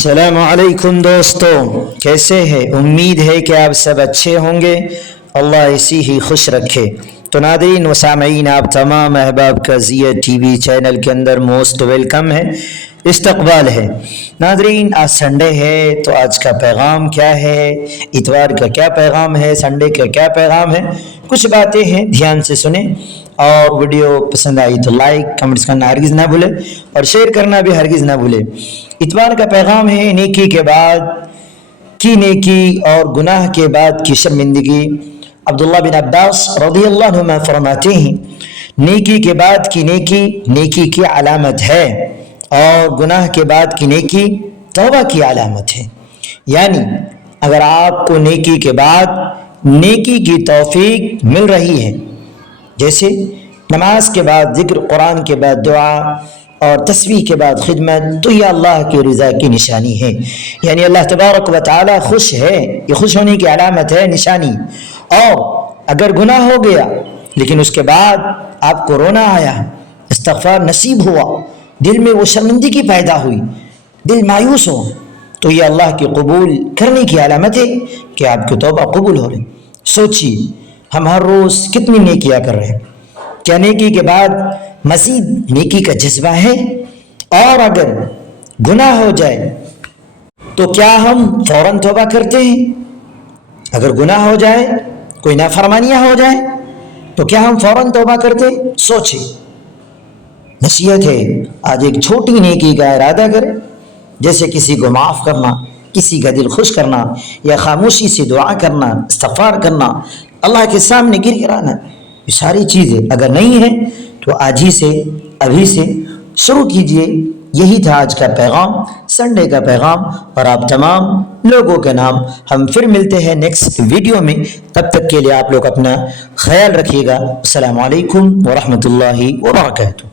السلام علیکم دوستو، کیسے ہیں؟ امید ہے کہ آپ سب اچھے ہوں گے، اللہ ایسی ہی خوش رکھے۔ تو ناظرین و سامعین، آپ تمام احباب کا زیہ ٹی وی چینل کے اندر موسٹ ویلکم ہے، استقبال ہے۔ ناظرین، آج سنڈے ہے تو آج کا پیغام کیا ہے؟ اتوار کا کیا پیغام ہے؟ سنڈے کا کیا پیغام ہے؟ کچھ باتیں ہیں، دھیان سے سنیں، اور ویڈیو پسند آئی تو لائک کمنٹس کرنا ہرگز نہ بھولے، اور شیئر کرنا بھی ہرگز نہ بھولے۔ اتوار کا پیغام ہے نیکی کے بعد کی نیکی اور گناہ کے بعد کی شرمندگی۔ عبداللہ بن عباس رضی اللہ عنہ فرماتے ہیں، نیکی کے بعد کی نیکی نیکی کی علامت ہے، اور گناہ کے بعد کی نیکی توبہ کی علامت ہے۔ یعنی اگر آپ کو نیکی کے بعد نیکی کی توفیق مل رہی ہے، جیسے نماز کے بعد ذکر، قرآن کے بعد دعا، اور تسبیح کے بعد خدمت، تو یہ اللہ کی رضا کی نشانی ہے، یعنی اللہ تبارک و تعالی خوش ہے، یہ خوش ہونے کی علامت ہے، نشانی۔ اور اگر گناہ ہو گیا لیکن اس کے بعد آپ کو رونا آیا، استغفار نصیب ہوا، دل میں وہ شرمندگی پیدا ہوئی، دل مایوس ہو، تو یہ اللہ کی قبول کرنے کی علامت ہے کہ آپ کی توبہ قبول ہو رہی۔ سوچیے، ہم ہر روز کتنی نیکیاں کر رہے ہیں، کیا نیکی کے بعد مزید نیکی کا جذبہ ہے؟ اور اگر گناہ ہو جائے تو کیا ہم فوراً توبہ کرتے ہیں؟ اگر گناہ ہو جائے، کوئی نافرمانیاں ہو جائے، تو کیا ہم فوراً توبہ کرتے ہیں؟ سوچیں۔ نصیحت ہے، آج ایک چھوٹی نیکی کا ارادہ کریں، جیسے کسی کو معاف کرنا، کسی کا دل خوش کرنا، یا خاموشی سے دعا کرنا، استغفار کرنا، اللہ کے سامنے گر گرانا۔ یہ ساری چیزیں اگر نہیں ہیں تو آج ہی سے، ابھی سے شروع کیجئے۔ یہی تھا آج کا پیغام، سنڈے کا پیغام، اور آپ تمام لوگوں کے نام۔ ہم پھر ملتے ہیں نیکسٹ ویڈیو میں، تب تک کے لیے آپ لوگ اپنا خیال رکھیے گا۔ السلام علیکم ورحمۃ اللہ وبرکاتہ۔